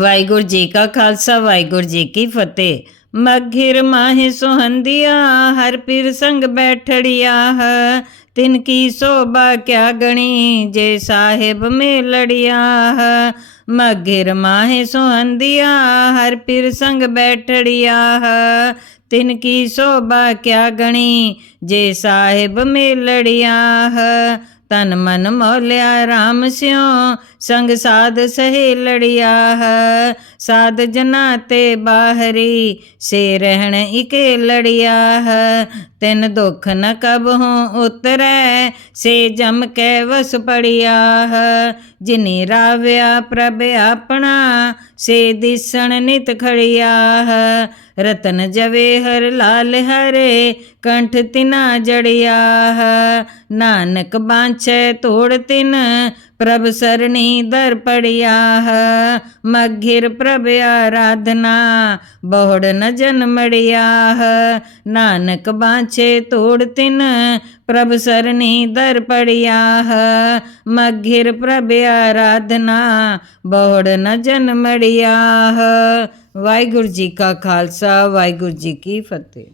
ਵਾਹਿਗੁਰੂ ਜੀ ਕਾ ਖਾਲਸਾ, ਵਾਹਿਗੁਰੂ ਜੀ ਕੀ ਫਤਿਹ। ਮਘਿਰ ਮਾਹਿ ਸੁਹੰਦਿਆ, ਹਰ ਪੀਰ ਸੰਗ ਬੈਠੜਿਆ ਹੈ। ਤਿਨ ਕੀ ਸੋਭਾ ਕਿਆ ਗਣੀ, ਜੇ ਸਾਹਿਬ ਮੇ ਲੜਿਆ ਹੈ ਮਘਿਰ ਮਾਹਿ ਸੁਹੰਦਿਆ, ਹਰ ਪੀਰ ਸੰਗ ਬੈਠੜਿਆ ਹੈ। ਤਿਨ ਕੀ ਸੋਭਾ ਕਿਆ ਗਣੀ, ਜੇ ਸਾਹਿਬ ਮੇ ਲੜਿਆ ਤਨ ਮਨ ਮੋਲਿਆ RAM ਸਿਉ, ਸੰਗ ਸਾਧ ਸਹੇ ਲੜਿਆ ਹੈ। ਸਾਧ ਜਨਾ ਤੇ ਬਾਹਰੀ, ਸੇ ਰਹਿਣ ਇਕੇ ਲੜਿਆ ਹੈ। ਤਿਨ ਦੁਖ ਨ ਕਬ ਹੋ ਉਤਰੈ, ਸੇ ਜਮ ਕੈ ਵਸ ਪੜਿਆ ਹੈ। ਜਿਨੀ ਰਾਵਿਆ ਪ੍ਰਭ ਆਪਣਾ ਸੇ ਦਿਸਣ ਨਿਤ ਖੜਿਆ ਰਤਨ ਜਵੇ ਹਰ ਲਾਲ ਹਰੇ, ਕੰਠ ਤਿਨਾ ਜੜਿਆ ਹੈ। ਨਾਨਕ ਬਾਂਛੈ ਤੋੜ ਤਿਨ ਪ੍ਰਭ ਸਰਣੀ ਦਰ ਪੜਿਆ ਹੈ ਮਘਿਰ ਪ੍ਰਭ ਆਰਾਧਨਾ, ਬਹੁੜ ਨ ਜਨਮੜਿਆ ਹੈ ਨਾਨਕ ਬਾਂਛੇ ਤੋੜ ਤਿਨ, ਪ੍ਰਭ ਸਰਣੀ ਦਰ ਪੜਿਆ ਹੈ ਮਘਿਰ ਪ੍ਰਭ ਆਰਾਧਨਾ, ਬਹੁੜ ਨ ਜਨਮੜਿਆ ਹੈ ਵਾਹਿਗੁਰੂ ਜੀ ਕਾ ਖਾਲਸਾ, ਵਾਹਿਗੁਰੂ ਜੀ ਕੀ ਫਤਿਹ।